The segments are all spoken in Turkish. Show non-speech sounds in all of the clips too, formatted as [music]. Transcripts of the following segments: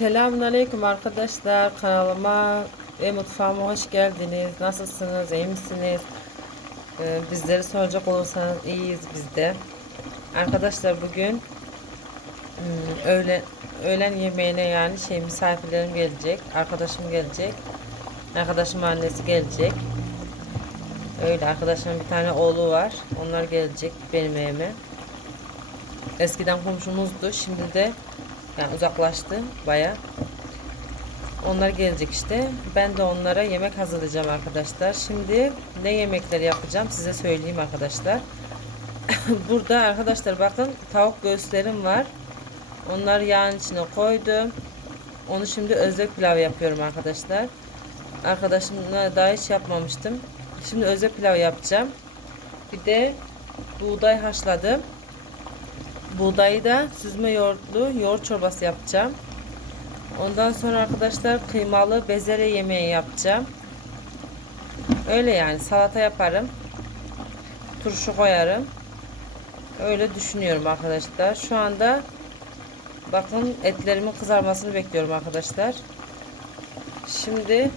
Selamünaleyküm arkadaşlar. Kanalıma ve mutfağıma hoş geldiniz. Nasılsınız? İyi misiniz? Ee, bizleri soracak olursanız iyiyiz biz de. Arkadaşlar bugün hmm, öğle, öğlen yemeğine yani şey misafirlerim gelecek. Arkadaşım gelecek. Arkadaşım annesi gelecek. Öyle arkadaşımın bir tane oğlu var. Onlar gelecek benim evime. Eskiden komşumuzdu. Şimdi de yani uzaklaştı baya. Onlar gelecek işte. Ben de onlara yemek hazırlayacağım arkadaşlar. Şimdi ne yemekleri yapacağım size söyleyeyim arkadaşlar. [laughs] Burada arkadaşlar bakın tavuk göğüslerim var. Onları yağın içine koydum. Onu şimdi özel pilav yapıyorum arkadaşlar. Arkadaşımla daha hiç yapmamıştım. Şimdi özel pilav yapacağım. Bir de buğday haşladım. Buğdayı da süzme yoğurtlu yoğurt çorbası yapacağım. Ondan sonra arkadaşlar kıymalı bezelye yemeği yapacağım. Öyle yani salata yaparım. Turşu koyarım. Öyle düşünüyorum arkadaşlar. Şu anda bakın etlerimin kızarmasını bekliyorum arkadaşlar. Şimdi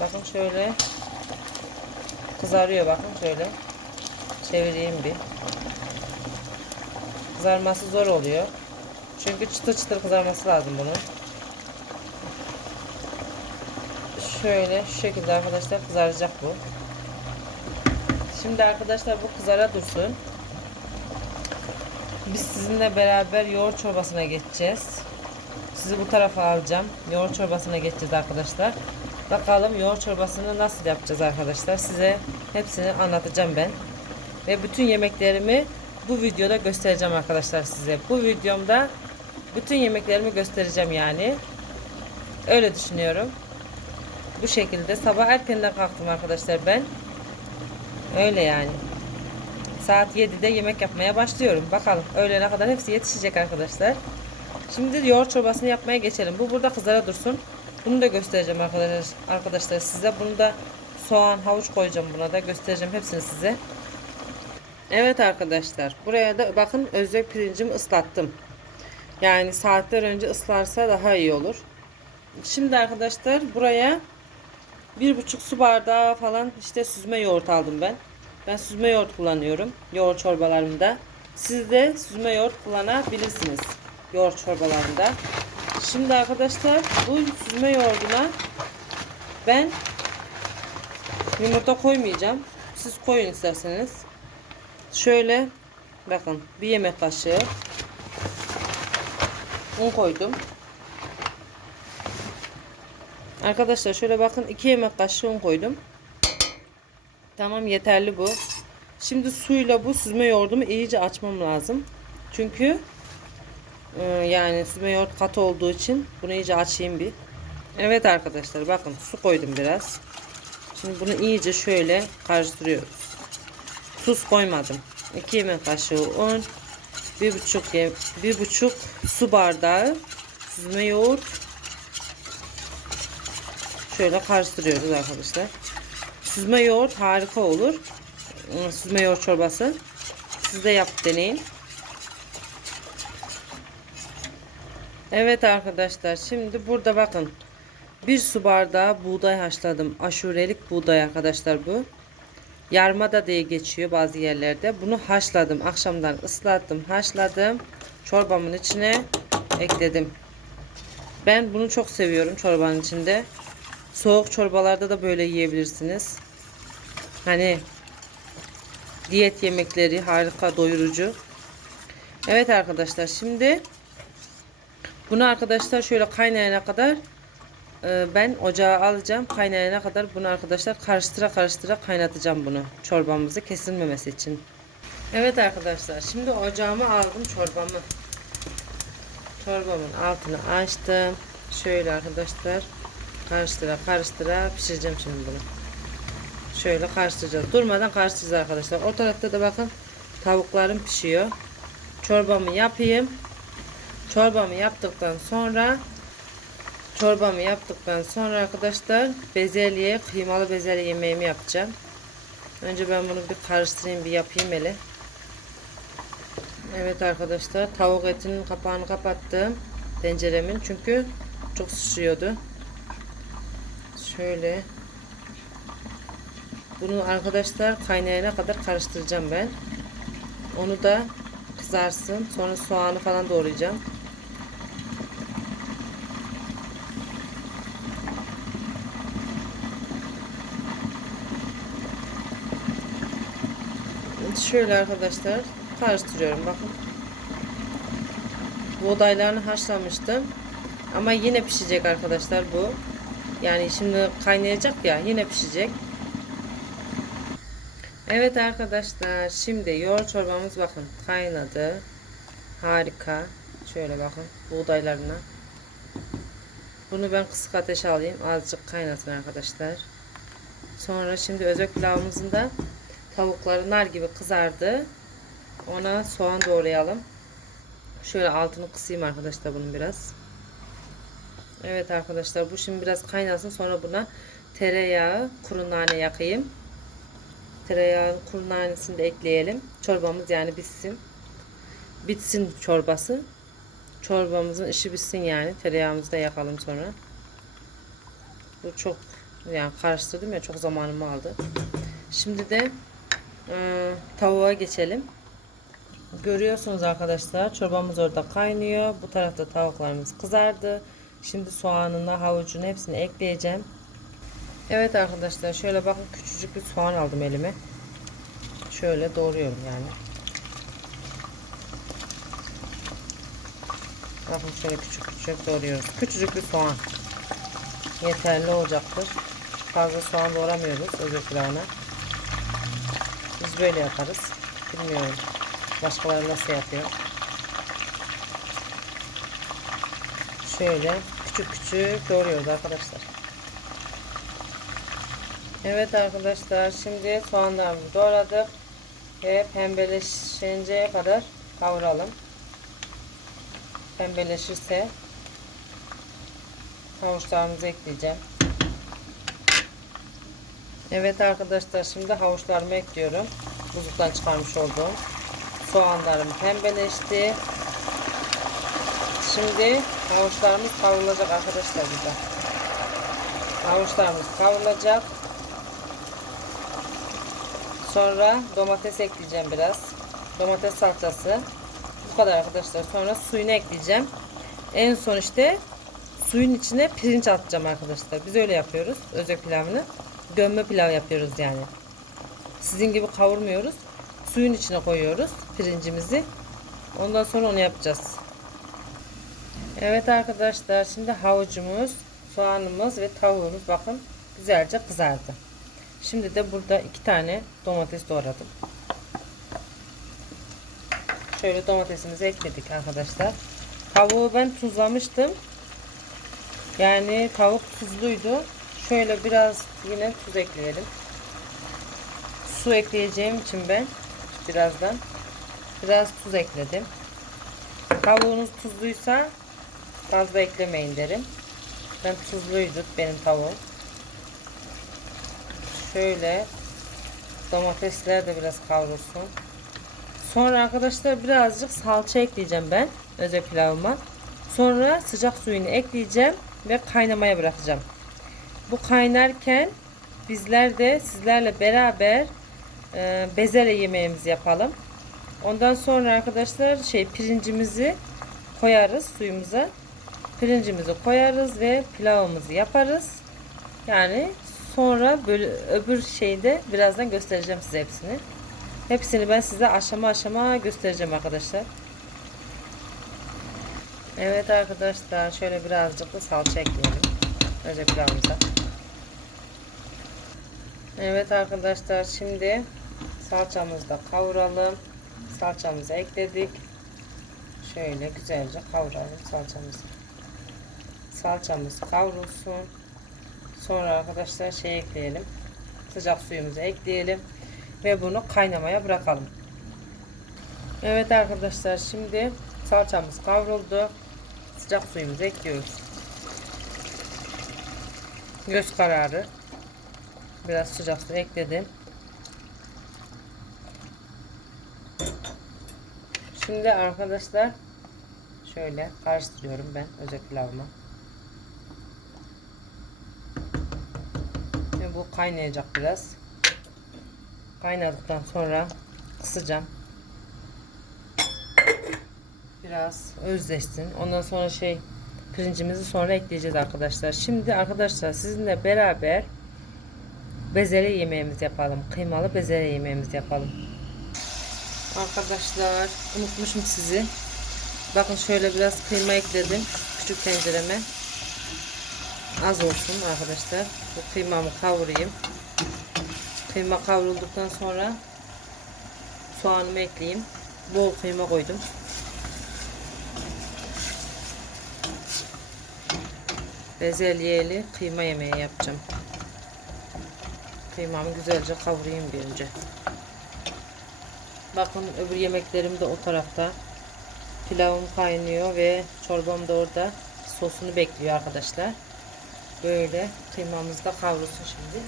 bakın şöyle kızarıyor bakın şöyle. Çevireyim bir. Kızarması zor oluyor. Çünkü çıtır çıtır kızarması lazım bunun. Şöyle şu şekilde arkadaşlar kızaracak bu. Şimdi arkadaşlar bu kızara dursun. Biz sizinle beraber yoğurt çorbasına geçeceğiz. Sizi bu tarafa alacağım. Yoğurt çorbasına geçeceğiz arkadaşlar. Bakalım yoğurt çorbasını nasıl yapacağız arkadaşlar. Size hepsini anlatacağım ben. Ve bütün yemeklerimi bu videoda göstereceğim arkadaşlar size. Bu videomda bütün yemeklerimi göstereceğim yani. Öyle düşünüyorum. Bu şekilde sabah erkenden kalktım arkadaşlar ben. Öyle yani. Saat 7'de yemek yapmaya başlıyorum. Bakalım öğlene kadar hepsi yetişecek arkadaşlar. Şimdi yoğurt çorbasını yapmaya geçelim. Bu burada kızara dursun. Bunu da göstereceğim arkadaşlar. Arkadaşlar size bunu da soğan, havuç koyacağım buna da göstereceğim hepsini size. Evet arkadaşlar buraya da bakın özlek pirincimi ıslattım. Yani saatler önce ıslarsa daha iyi olur. Şimdi arkadaşlar buraya bir buçuk su bardağı falan işte süzme yoğurt aldım ben. Ben süzme yoğurt kullanıyorum yoğurt çorbalarımda. Siz de süzme yoğurt kullanabilirsiniz yoğurt çorbalarında. Şimdi arkadaşlar bu süzme yoğurduna ben yumurta koymayacağım. Siz koyun isterseniz. Şöyle bakın bir yemek kaşığı un koydum. Arkadaşlar şöyle bakın iki yemek kaşığı un koydum. Tamam yeterli bu. Şimdi suyla bu süzme yoğurdumu iyice açmam lazım. Çünkü e, yani süzme yoğurt katı olduğu için bunu iyice açayım bir. Evet arkadaşlar bakın su koydum biraz. Şimdi bunu iyice şöyle karıştırıyoruz. Tuz koymadım. 2 yemek kaşığı un, bir buçuk yem, bir buçuk su bardağı süzme yoğurt. Şöyle karıştırıyoruz arkadaşlar. Süzme yoğurt harika olur. Süzme yoğurt çorbası. Siz de yap deneyin. Evet arkadaşlar şimdi burada bakın bir su bardağı buğday haşladım. Aşurelik buğday arkadaşlar bu. Yarma da diye geçiyor bazı yerlerde. Bunu haşladım. Akşamdan ıslattım, haşladım. Çorbamın içine ekledim. Ben bunu çok seviyorum çorbanın içinde. Soğuk çorbalarda da böyle yiyebilirsiniz. Hani diyet yemekleri harika doyurucu. Evet arkadaşlar şimdi bunu arkadaşlar şöyle kaynayana kadar ben ocağa alacağım. Kaynayana kadar bunu arkadaşlar karıştıra karıştıra kaynatacağım bunu. Çorbamızı kesilmemesi için. Evet arkadaşlar şimdi ocağıma aldım çorbamı. Çorbamın altını açtım. Şöyle arkadaşlar karıştıra karıştıra pişireceğim şimdi bunu. Şöyle karıştıracağız. Durmadan karıştıracağız arkadaşlar. O tarafta da bakın tavuklarım pişiyor. Çorbamı yapayım. Çorbamı yaptıktan sonra Çorbamı yaptıktan sonra arkadaşlar bezelye, kıymalı bezelye yemeğimi yapacağım. Önce ben bunu bir karıştırayım, bir yapayım hele. Evet arkadaşlar tavuk etinin kapağını kapattım tenceremin çünkü Çok sıçrıyordu. Şöyle. Bunu arkadaşlar kaynayana kadar karıştıracağım ben. Onu da kızarsın. Sonra soğanı falan doğrayacağım. Şöyle arkadaşlar karıştırıyorum bakın. Buğdaylarını haşlamıştım. Ama yine pişecek arkadaşlar bu. Yani şimdi kaynayacak ya yine pişecek. Evet arkadaşlar şimdi yoğurt çorbamız bakın kaynadı. Harika. Şöyle bakın buğdaylarına. Bunu ben kısık ateşe alayım. Azıcık kaynatın arkadaşlar. Sonra şimdi özök pilavımızın da tavukları nar gibi kızardı. Ona soğan doğrayalım. Şöyle altını kısayım arkadaşlar bunun biraz. Evet arkadaşlar bu şimdi biraz kaynasın. Sonra buna tereyağı, kuru nane yakayım. Tereyağı, kuru nanesini de ekleyelim. Çorbamız yani bitsin. Bitsin çorbası. Çorbamızın işi bitsin yani. Tereyağımızı da yakalım sonra. Bu çok yani karıştırdım ya çok zamanımı aldı. Şimdi de e, tavuğa geçelim. Görüyorsunuz arkadaşlar çorbamız orada kaynıyor. Bu tarafta tavuklarımız kızardı. Şimdi soğanını, havucunu hepsini ekleyeceğim. Evet arkadaşlar şöyle bakın küçücük bir soğan aldım elime. Şöyle doğruyorum yani. Bakın şöyle küçük küçük doğruyoruz. Küçücük bir soğan. Yeterli olacaktır. Fazla soğan doğramıyoruz özür pilavına. Biz böyle yaparız. Bilmiyorum. Başkaları nasıl yapıyor. Şöyle küçük küçük doğruyoruz arkadaşlar. Evet arkadaşlar şimdi soğanlarımızı doğradık ve pembeleşinceye kadar kavuralım. Pembeleşirse havuçlarımızı ekleyeceğim. Evet arkadaşlar şimdi havuçlarımı ekliyorum. Buzluktan çıkarmış olduğum. Soğanlarım pembeleşti. Şimdi havuçlarımız kavrulacak arkadaşlar burada. Havuçlarımız kavrulacak. Sonra domates ekleyeceğim biraz. Domates salçası. Bu kadar arkadaşlar. Sonra suyunu ekleyeceğim. En son işte suyun içine pirinç atacağım arkadaşlar. Biz öyle yapıyoruz. Özök pilavını. Gömme pilav yapıyoruz yani. Sizin gibi kavurmuyoruz. Suyun içine koyuyoruz pirincimizi. Ondan sonra onu yapacağız. Evet arkadaşlar şimdi havucumuz, soğanımız ve tavuğumuz bakın güzelce kızardı. Şimdi de burada iki tane domates doğradım. Şöyle domatesimizi ekledik arkadaşlar. Tavuğu ben tuzlamıştım. Yani tavuk tuzluydu. Şöyle biraz yine tuz ekleyelim. Su ekleyeceğim için ben birazdan biraz tuz ekledim. Tavuğunuz tuzluysa fazla eklemeyin derim. Ben tuzluydu benim tavuğum. Şöyle domatesler de biraz kavrulsun. Sonra arkadaşlar birazcık salça ekleyeceğim ben özel pilavıma. Sonra sıcak suyunu ekleyeceğim ve kaynamaya bırakacağım. Bu kaynarken bizler de sizlerle beraber e, bezelye yemeğimizi yapalım. Ondan sonra arkadaşlar şey pirincimizi koyarız suyumuza. Pirincimizi koyarız ve pilavımızı yaparız. Yani sonra böyle öbür şeyde birazdan göstereceğim size hepsini. Hepsini ben size aşama aşama göstereceğim arkadaşlar. Evet arkadaşlar şöyle birazcık da salça ekleyelim. Önce pilavımıza. Evet arkadaşlar şimdi salçamızı da kavuralım. Salçamızı ekledik. Şöyle güzelce kavuralım salçamızı. Salçamız kavrulsun. Sonra arkadaşlar şey ekleyelim. Sıcak suyumuzu ekleyelim. Ve bunu kaynamaya bırakalım. Evet arkadaşlar şimdi salçamız kavruldu. Sıcak suyumuzu ekliyoruz. Göz kararı. Biraz sıcak su ekledim. Şimdi arkadaşlar şöyle karıştırıyorum ben özel pilavımı. Şimdi bu kaynayacak biraz. Kaynadıktan sonra kısacağım. Biraz özleşsin. Ondan sonra şey pirincimizi sonra ekleyeceğiz arkadaşlar. Şimdi arkadaşlar sizinle beraber bezelye yemeğimizi yapalım. Kıymalı bezelye yemeğimizi yapalım. Arkadaşlar unutmuşum sizi. Bakın şöyle biraz kıyma ekledim. Küçük tencereme. Az olsun arkadaşlar. Bu kıymamı kavurayım. Kıyma kavrulduktan sonra soğanımı ekleyeyim. Bol kıyma koydum. Bezelyeli kıyma yemeği yapacağım. Kıymamı güzelce kavurayım bir önce. Bakın öbür yemeklerim de o tarafta. Pilavım kaynıyor ve çorbam da orada. Sosunu bekliyor arkadaşlar. Böyle kıymamız da kavrulsun şimdi.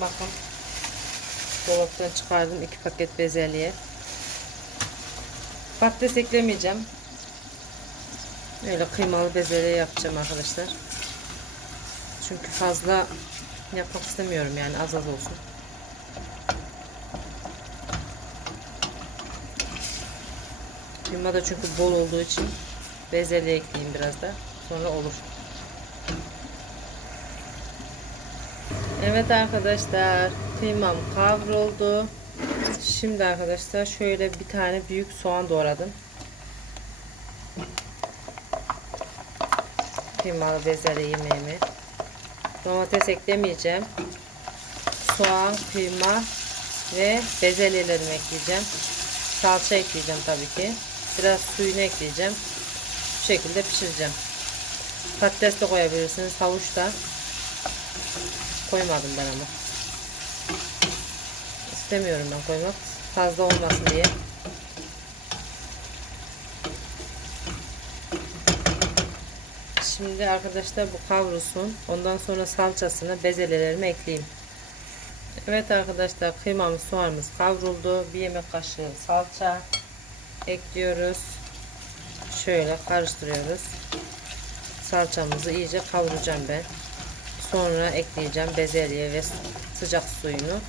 Bakın dolaptan çıkardım iki paket bezelye. Patates eklemeyeceğim. Öyle kıymalı bezelye yapacağım arkadaşlar. Çünkü fazla yapmak istemiyorum yani az az olsun. Kıyma da çünkü bol olduğu için bezelye ekleyeyim biraz da. Sonra olur. Evet arkadaşlar kıymam kavruldu. Şimdi arkadaşlar şöyle bir tane büyük soğan doğradım. Kıymalı bezelye yemeğimi. Domates eklemeyeceğim. Soğan, kıyma ve bezelyelerimi ekleyeceğim. Salça ekleyeceğim tabii ki. Biraz suyunu ekleyeceğim. Bu şekilde pişireceğim. Patates de koyabilirsiniz. Havuç da. Koymadım ben ama. İstemiyorum ben koymak. Fazla olmasın diye. Şimdi arkadaşlar bu kavrulsun. Ondan sonra salçasını bezelyelerimi ekleyeyim. Evet arkadaşlar kıymamız soğanımız kavruldu. Bir yemek kaşığı salça ekliyoruz. Şöyle karıştırıyoruz. Salçamızı iyice kavuracağım ben. Sonra ekleyeceğim bezelye ve sıcak suyunu.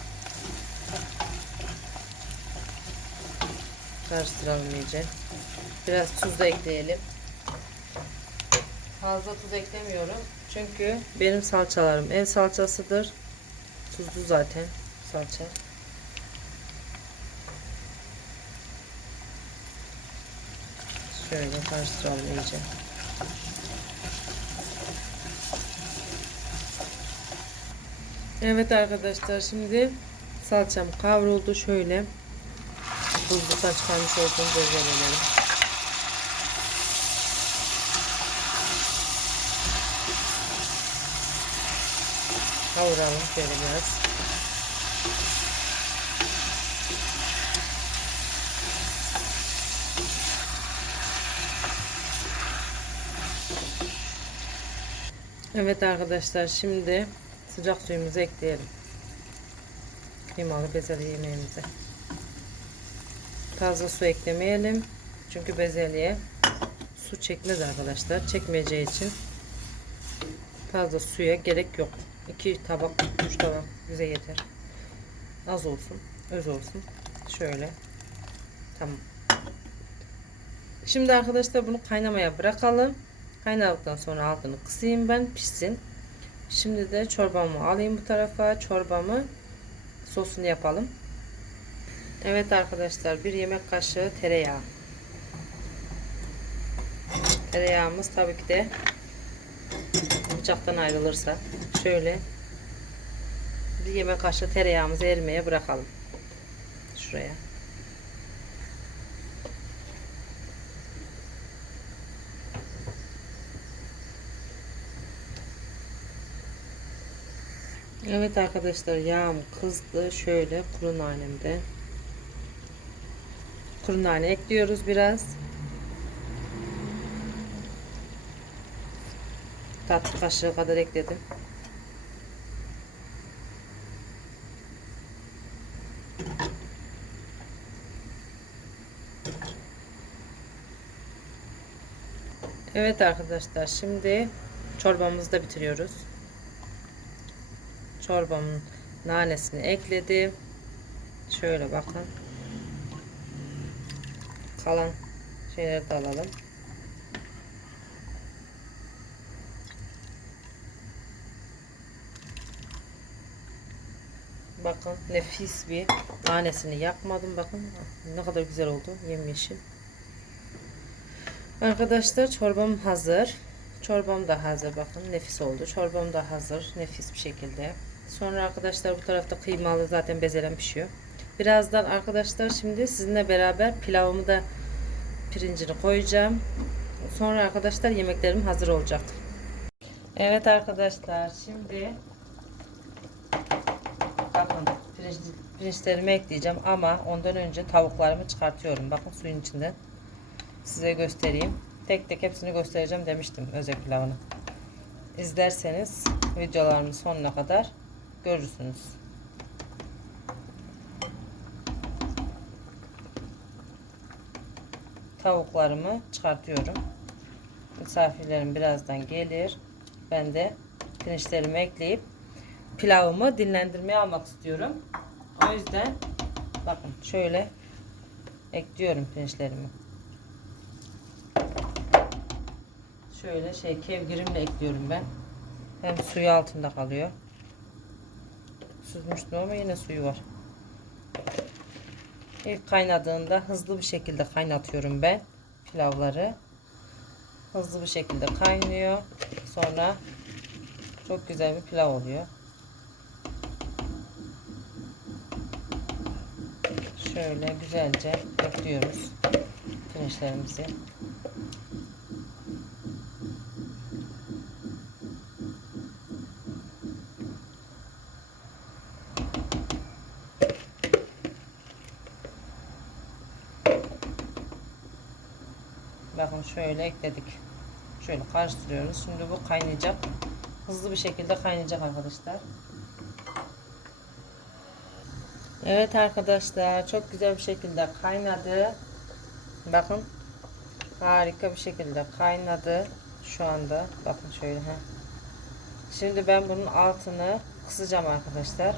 Karıştıralım iyice. Biraz tuz da ekleyelim. Fazla tuz eklemiyorum. Çünkü benim salçalarım ev salçasıdır. Tuzlu zaten salça. Şöyle karıştıralım iyice. Evet arkadaşlar şimdi salçam kavruldu şöyle buzluktan çıkarmış olduğum bezelyeleri. Kavuralım şöyle biraz. Evet arkadaşlar şimdi sıcak suyumuzu ekleyelim. Kıymalı bezelye yemeğimize. Fazla su eklemeyelim. Çünkü bezelye su çekmez arkadaşlar. Çekmeyeceği için fazla suya gerek yok. 2 tabak, 3 tabak bize yeter. Az olsun, öz olsun. Şöyle. Tamam. Şimdi arkadaşlar bunu kaynamaya bırakalım. Kaynadıktan sonra altını kısayım ben pişsin. Şimdi de çorbamı alayım bu tarafa. Çorbamı sosunu yapalım. Evet arkadaşlar bir yemek kaşığı tereyağı. Tereyağımız tabii ki de bıçaktan ayrılırsa şöyle bir yemek kaşığı tereyağımızı erimeye bırakalım. Şuraya. Evet arkadaşlar yağım kızdı. Şöyle kuru nanemde kuru nane ekliyoruz biraz. Tatlı kaşığı kadar ekledim. Evet arkadaşlar şimdi çorbamızı da bitiriyoruz. Çorbamın nanesini ekledim. Şöyle bakın. Kalan şeyleri de alalım. Bakın nefis bir nanesini yakmadım bakın ne kadar güzel oldu yemyeşil. Arkadaşlar çorbam hazır. Çorbam da hazır bakın nefis oldu. Çorbam da hazır nefis bir şekilde. Sonra arkadaşlar bu tarafta kıymalı zaten bezelen pişiyor. Birazdan arkadaşlar şimdi sizinle beraber pilavımı da pirincini koyacağım. Sonra arkadaşlar yemeklerim hazır olacak. Evet arkadaşlar şimdi bakın pirinç, pirinçlerimi ekleyeceğim ama ondan önce tavuklarımı çıkartıyorum. Bakın suyun içinde. Size göstereyim. Tek tek hepsini göstereceğim demiştim özel pilavını. İzlerseniz videolarımın sonuna kadar görürsünüz. Tavuklarımı çıkartıyorum. Misafirlerim birazdan gelir. Ben de pirinçlerimi ekleyip pilavımı dinlendirmeye almak istiyorum. O yüzden bakın şöyle ekliyorum pirinçlerimi. Şöyle şey kevgirimle ekliyorum ben. Hem suyu altında kalıyor. Süzmüştüm ama yine suyu var. İlk kaynadığında hızlı bir şekilde kaynatıyorum ben pilavları. Hızlı bir şekilde kaynıyor. Sonra çok güzel bir pilav oluyor. Şöyle güzelce ekliyoruz pirinçlerimizi. Bakın şöyle ekledik. Şöyle karıştırıyoruz. Şimdi bu kaynayacak. Hızlı bir şekilde kaynayacak arkadaşlar. Evet arkadaşlar çok güzel bir şekilde kaynadı. Bakın harika bir şekilde kaynadı şu anda. Bakın şöyle ha. Şimdi ben bunun altını kısacağım arkadaşlar.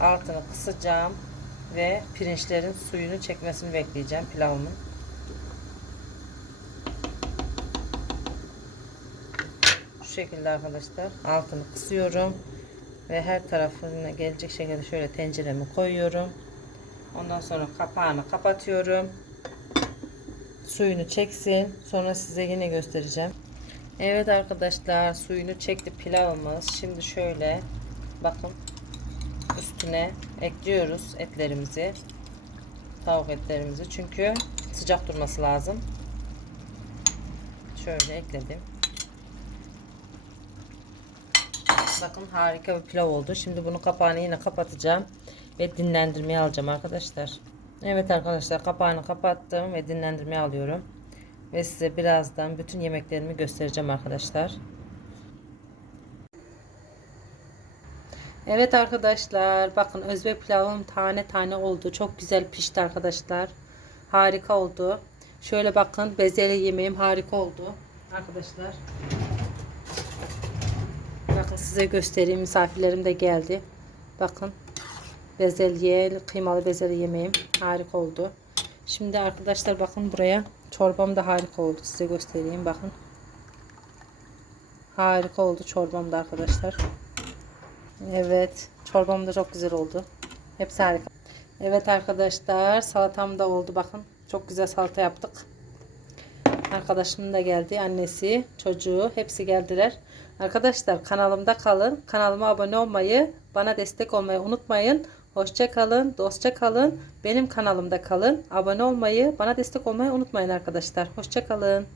Altını kısacağım ve pirinçlerin suyunu çekmesini bekleyeceğim pilavımın. Şekilde arkadaşlar altını kısıyorum ve her tarafına gelecek şekilde şöyle tenceremi koyuyorum. Ondan sonra kapağını kapatıyorum. Suyunu çeksin. Sonra size yine göstereceğim. Evet arkadaşlar suyunu çekti pilavımız. Şimdi şöyle bakın üstüne ekliyoruz etlerimizi. Tavuk etlerimizi. Çünkü sıcak durması lazım. Şöyle ekledim. Bakın harika bir pilav oldu. Şimdi bunu kapağını yine kapatacağım. Ve dinlendirmeye alacağım arkadaşlar. Evet arkadaşlar kapağını kapattım ve dinlendirmeye alıyorum. Ve size birazdan bütün yemeklerimi göstereceğim arkadaşlar. Evet arkadaşlar bakın özbek pilavım tane tane oldu. Çok güzel pişti arkadaşlar. Harika oldu. Şöyle bakın bezelye yemeğim harika oldu. Arkadaşlar. Size göstereyim. Misafirlerim de geldi. Bakın. Bezelye, kıymalı bezelye yemeğim harika oldu. Şimdi arkadaşlar bakın buraya. Çorbam da harika oldu. Size göstereyim. Bakın. Harika oldu çorbam da arkadaşlar. Evet. Çorbam da çok güzel oldu. Hepsi harika. Evet arkadaşlar. Salatam da oldu. Bakın. Çok güzel salata yaptık. Arkadaşım da geldi. Annesi, çocuğu hepsi geldiler. Arkadaşlar kanalımda kalın. Kanalıma abone olmayı, bana destek olmayı unutmayın. Hoşça kalın, dostça kalın. Benim kanalımda kalın. Abone olmayı, bana destek olmayı unutmayın arkadaşlar. Hoşça kalın.